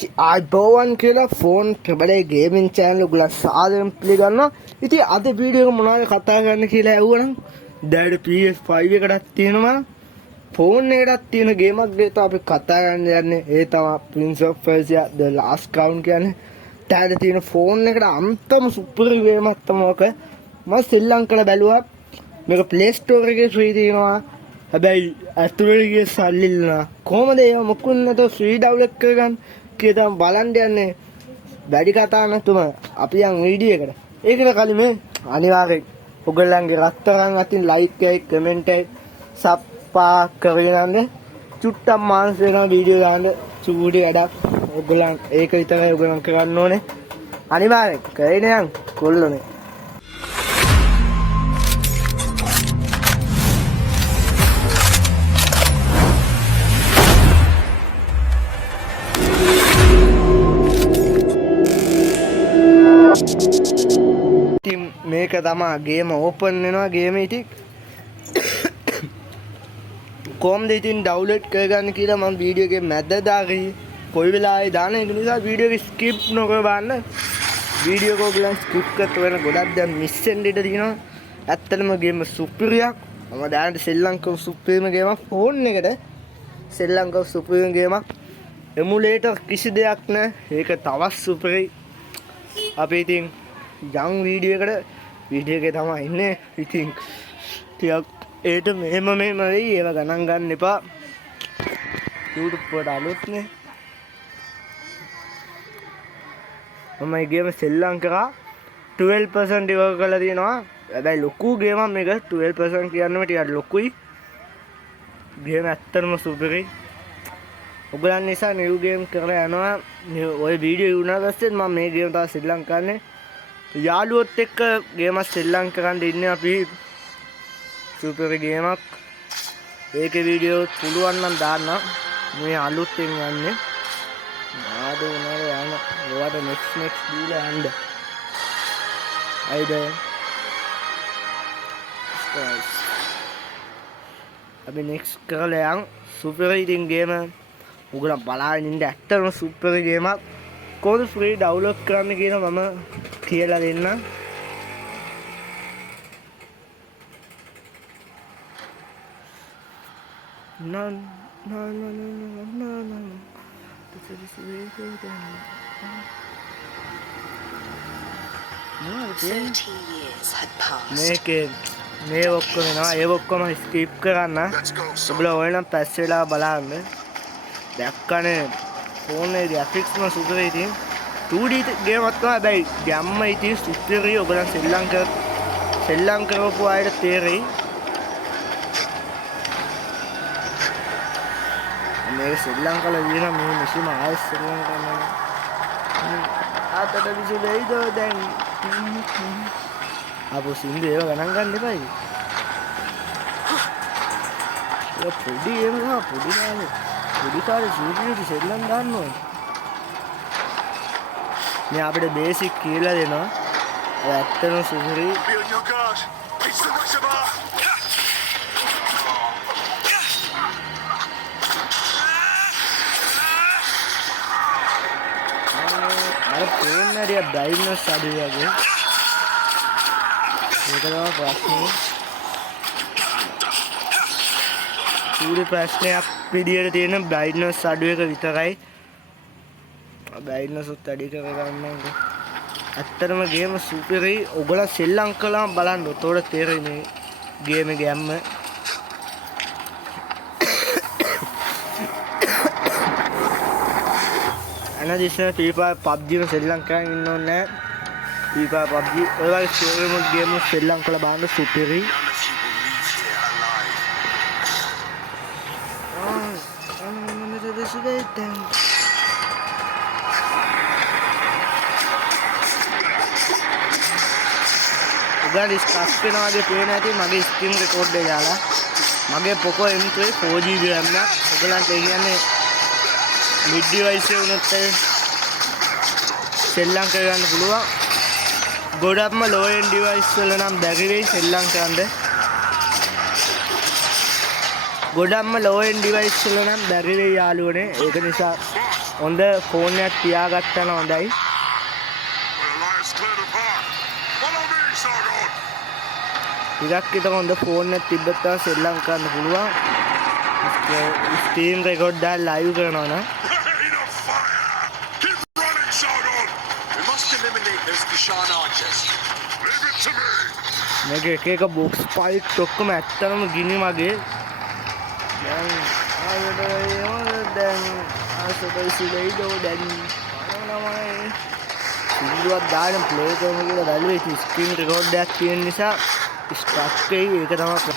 ආයිබෝවන් කියලා phone ප්‍රබලයි gaming channel උගලා සාදරයෙන් පිළිගන්නවා. ඉතින් අද වීඩියෝ එක මොනවද කතා කරන්න කියලා ඇහුවනම් දැන් PS5 එකටත් තියෙනවා ෆෝන් එකටත් තියෙන ගේමක් දෙක අපි කතා කරන්න යන්නේ. ඒ තමයි Prince of Persia The Last Crown කියන්නේ. දැන් තියෙන ෆෝන් එකට අන්තම සුපර් ගේමක් තමයි ඔක. මම ශ්‍රී ලංකාවේ බැලුවා. මේක Play Store එකේ ෆ්‍රී තියෙනවා. හැබැයි ඇතුළේ ගිය සල්ලි ඉල්ලනවා. කොහමද ඒක මොකුත් නැතෝ ෆ්‍රී ඩවුන්ලෝඩ් කරගන්න කියලා බලන්න යන්නේ. වැඩි කතා නැතුම අපි යන් වීඩියෝ එකට. ඒකට කලින් මේ අනිවාර්යෙන් ඔයගොල්ලන්ගේ රත්තරන් අතින් ලයික් එකයි කමෙන්ට් එකයි සබ්පා කරගෙන චුට්ටක් මාන්ස් වෙනවා වීඩියෝ දාන්න චූටි වැඩක්. ඔයගොල්ලන් ඒක විතරයි ඔයගොල්ලන් කරන්න ඕනේ. අනිවාර්යෙන් කරගෙන යන් කොල්ලෝනේ. මේක තමයි ගේම ඕපන් වෙනවා ගේම ඉතින් කොහොමද ඉතින් ඩවුන්ලෝඩ් කරගන්න කියලා මම වීඩියෝ එකේ මැද දාගයි කොයි වෙලාවෙ දාන එක නිසා වීඩියෝ එක ස්කිප් නොකර බලන්න වීඩියෝ එක ඔයගලන් ස්කිප් කරත් වෙන ගොඩක් දැන් මිස් වෙන්න ඉඩ තියෙනවා ඇත්තටම ගේම සුපිරියක් මම දැනට ශ්‍රී ලංකාව සුපිරිම ගේමක් ෆෝන් එකට ශ්‍රී ලංකාව සුපිරිම ගේමක් එමුලේටර් කිසි දෙයක් නැහැ ඒක තවත් සුපිරි අපි ඉතින් යම් වීඩියෝ එකේ තමයි ඉන්නේ ඉතින් ටිකක් ඒට මෙහෙම වෙයි ඒව ගණන් ගන්න එපා YouTube වලට අලුත් නේ මම මේ ගේම ශ්‍රී ලංකාව 12% ඉවර කරලා තියෙනවා හැබැයි ලොකු ගේමක් මේක 12% කියන්නම ටිකක් ලොකුයි ගේම ඇත්තටම සුපිරි ඔයගලන් නිසා නිව් ගේම් කරලා යනවා ඔය වීඩියෝ වුණා පස්සේ මම මේ ගේම තමයි ශ්‍රී ලංකාවේ යාළුවොත් එක්ක ගේමක් ශ්‍රී ලංකාවෙන් ඉන්නේ අපි සුපර් ගේමක් ඒකේ වීඩියෝ පුළුවන් නම් දාන්න මේ අලුත්ෙන් යන්නේ ආද උනාල යන්න ඔයාට next දීලා යන්න අයිද අපි next කරලා යන් සුපර් ඉතින් ගේම උගලන් බලාගෙන ඉන්න ඇත්තටම සුපර් ගේමක් කොහොමද ෆ්‍රී ඩවුන්ලෝඩ් කරන්න කියලා මම කියලා දෙන්න නන් මේ ඔක්කොම නවා ඒ ඔක්කොම ස්කිප් කරන්න ඔයගොල්ලෝ ඕනනම් පැස් වෙලා බලන්න දැක්කනේ ෆෝන් එකේ ග්‍රැෆික්ස්ම සුපර් ඉතින් 2D ගේමක් තමයි හැබැයි ගැම්ම ඉතින් සුපිරි ඔයගොල්ලන් ශ්‍රී ලංකාවපු අයට තේරෙයි මේ ශ්‍රී ලංකාවේ විතර මේ මිෂිම ආයෙත් ශ්‍රී ලංකාවේ ආතට විසු දෙයිද දැන් අපෝ සින්දු ඒව ගණන් ගන්න එපායි ඒ පොඩි ඒව නා පොඩි කාලේ සුපිරි ශ්‍රී ලංකාව දාන්න ඕනේ මේ අපිට බේසික් කියලා දෙනවා ඇත්තටම සුපිරි අර ෆෝන් එකේ බ්‍රයිට්නස් අඩු වගේ ඒක තමයි ප්‍රශ්නේ පූර්ව ප්‍රශ්නයක් විදියට තියෙන බ්‍රයිට්නස් අඩු එක විතරයි බ්‍රයිට්නස් උත් වැඩි කරගන්න ඇත්තටම ගේම සුපිරි ඔයගොල්ලෝ ශ්‍රී ලංකාවම බලන්න උතෝර තේරෙයි මේ ගේම ගැම්ම අනදිස්න Free Fire PUBG ශ්‍රී ලංකාවේ ඉන්න ඕනේ Free Fire PUBG ඔය වගේ ස්ටෝරි මොඩ් ගේම් ශ්‍රී ලංකාවේ බලන්න සුපිරි උගල ස්ටක් වෙනවා වගේ පේන ඇති මගේ ස්ක්‍රීන් රෙකෝඩ් එක දාලා මගේ Poco M3 4GB RAM එක ඔයගලන්ට ඒ කියන්නේ මිඩ් ඩිවයිස් එක උනත් ශ්‍රී ලංකාවේ ගන්න පුළුවන් ගොඩක්ම low end device වල නම් බැරි වෙයි ශ්‍රී ලංකාවේ ගොඩක්ම low end device වල නම් බැරි වෙයි යාළුවනේ ඒක නිසා හොඳ ෆෝන් එකක් තියාගත්තා නම් හොඳයි. ටිකක් විතර හොඳ ෆෝන් එකක් තිබ්බත් තමයි සෙල්ලම් කරන්න පුළුවන්. ස්ක්‍රීන් රෙකෝඩ් දාලා ලයිව් කරනවා නම් මේක එක එක බොක්ස් ෆයිට් ඔක්කොම ඇත්තටම ගිනි මගේ. දැන් ආසතයි සිලයිදෝ දැන් අනනමයි සින්දුවක් දාගෙන ප්ලේ කරමු කියලා බැලුවේ. ඉතින් ස්ක්‍රීන් රෙකෝඩ් එකක් තියෙන නිසා ස්ටක් වෙයි. ඒක තමයි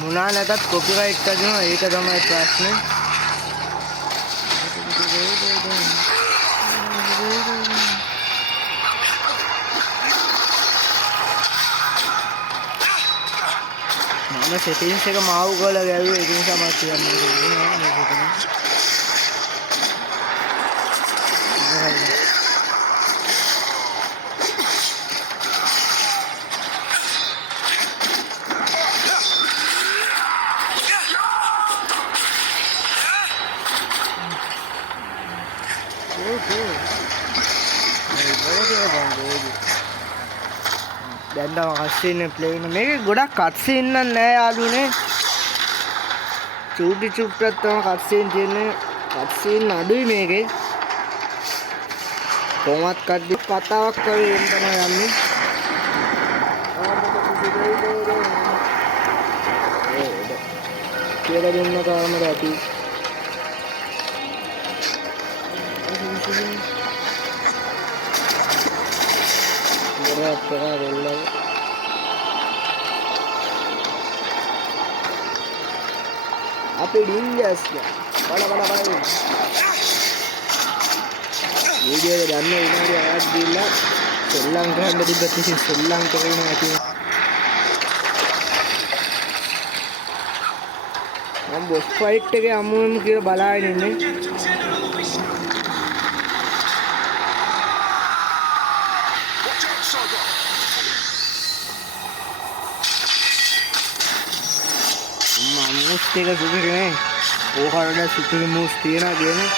මුණා නැතත් කොපිරයිට් එකනවා. ඒක තමයි ප්‍රශ්නේ. මම සෙටින්ස් එක මාරු කරලා ගැව්වේ. ඒක නිසා මම කියන්නේ දැන් තමයි කස්සින් ප්ලේ වෙන. මේකේ ගොඩක් කට්සීන් නෑ යාළුවනේ. චූටි චුට්ටක් තමයි කට්සීන් තියෙන්නේ. කට්සීන් අඩුයි මේකේ. කොහොමත් කඩි කතාවක් කරේ එන්න තමයි යන්නේ. කියලා දෙන්න කාමර ඇති. අපේ ඩින්ජස් බල වීඩියෝ එක ගන්න විනාඩි 6ක් දීලා සෙල්ලම් කරන්න තිබ්බත් ඉතින් සෙල්ලම් කරගෙන ඇති. මම බොස් ෆයිට් එකේ අමුමු කියලා බලාගෙන ඉන්නේ. මූස් එක සුපිරිනේ. ඕකරට සුපිරි මූස් තියනවා කියන්නේ.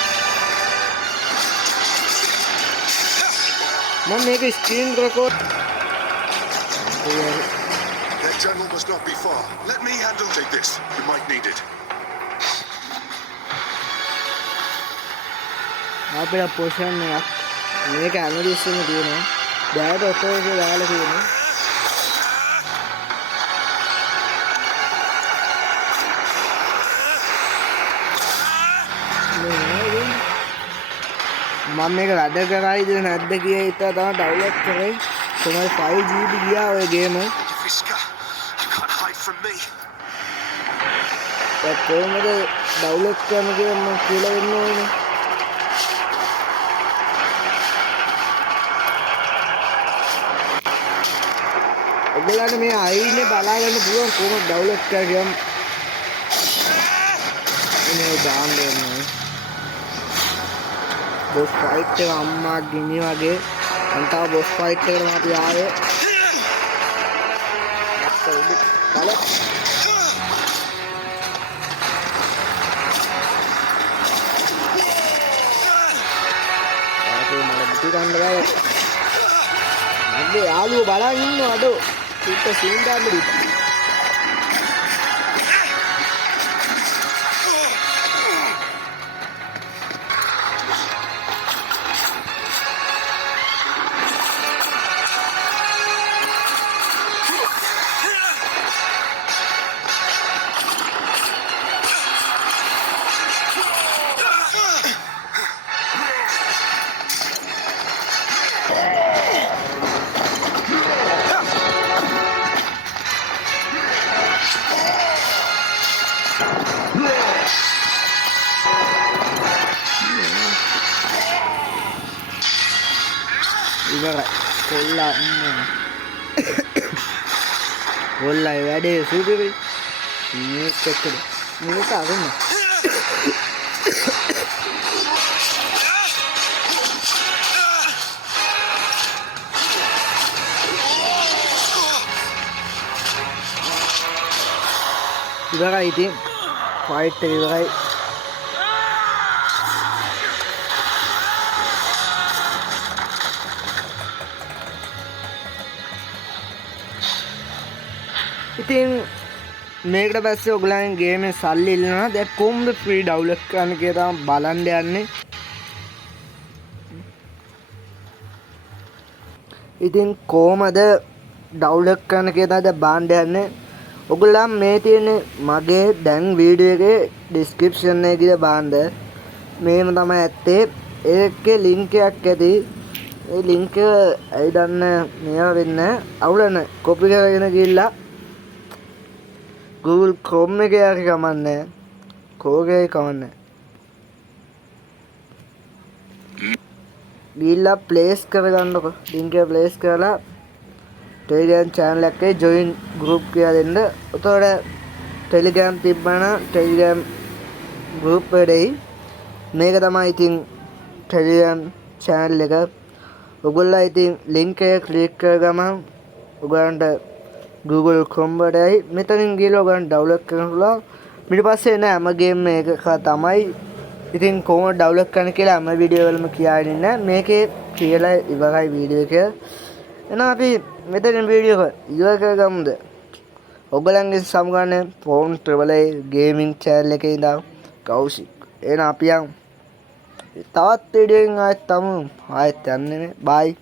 මම මේක screen record That jungle must not be far. Let me handle this. You might need it. අපේ පොෂන් එකක් මේක ඇනලිස් එකේ තියෙනවා. දැයට ඔතේ දාලා තියෙනවා. මම මේක වැඩ කරයිද නැද්ද කියලා හිතා තමයි ඩවුන්ලෝඩ් කරේ. කොහොමද 5GB ගියා ඔය ගේම. ඒක කොහොමද ඩවුන්ලෝඩ් කරන්න කියලා මම කියලා දෙන්න ඕනේ. ඔයගොල්ලන්ට මේ අයිනේ බලාගන්න පුළුවන් කොහොමද ඩවුන්ලෝඩ් කරගන්නේ. මේ දාන්න ඕනේ. බොස් ෆයිට් එක අම්මා ගිනි වගේ. අන්තව බොස් ෆයිට් එකකට අපි ආවේ. බල. ආපේ මල පිටි ගන්න බෑ. මගේ යාළුවෝ බලන් ඉන්නවද? පිට සීන් දාන්න දෙන්න. ඉවරයි. කොල්ලා කොල්ලා වැඩේ සුදුරි. මේක එක්කද මේක අරගෙන ඉවරයි ඉතින් ෆයිට් එක ඉවරයි. ඉතින් මේකට පස්සේ ඔයගොල්ලන් ගේමේ සල්ලි ඉල්ලනවා. දැන් කොහොමද ෆ්‍රී ඩවුන්ලෝඩ් කරන්න කියලා බලන්න යන්නේ. ඉතින් කොහමද ඩවුන්ලෝඩ් කරන්න කියලා දැන් බලන්න යන්නේ. ඔයගොල්ලන් මේ තියෙන මගේ දැන් වීඩියෝ එකේ ඩිස්ක්‍රිප්ෂන් එකේ ගිහලා බලන්න. මේම තමයි ඇත්තේ. ඒකේ ලින්ක් එකක් ඇති. ඒ ලින්ක් එක ඇයි දන්න මෙයා වෙන්න අවුලන කොපි කරගෙන ගිහලා Google Chrome එකේ හරි කමන්නේ. කෝගේ කමන්නේ. ගිහලා ප්ලේස් කරගන්නකො. ලින්ක් එක ප්ලේස් කරලා ටෙලිග්‍රෑම් channel එකේ join group කියලා දෙන්න. උතෝර ටෙලිග්‍රෑම් තිබ්බනම් ටෙලිග්‍රෑම් group එකේ මේක තමයි ඉතින් ටෙලිග්‍රෑම් channel එක. ඔයගොල්ලෝ ඉතින් link එක click කරගමන් ඔයගලන්ට Google Chrome එකයි මෙතනින් ගිහලා ඔයගලන් download කරන්න පුළුවන්. ඊට පස්සේ එන හැම ගේම් එකක තමයි ඉතින් කොහොමද download කරන්න කියලා හැම වීඩියෝ වලම කියාගෙන ඉන්නේ. මේකේ කියලා ඉවරයි වීඩියෝ එක. එහෙනම් අපි මෙතනින් වීඩියෝ එක ඉවර කරගමුද? ඔයගලන්ගේ සමගන්නේ ෆෝන් ට්‍රැවල් ගේමින් channel එකේ ඉඳන් කෞශික්. එහෙනම් අපි යමු. තවත් වීඩියෝ එකකින් ආයෙත් යන්නේ. බයි.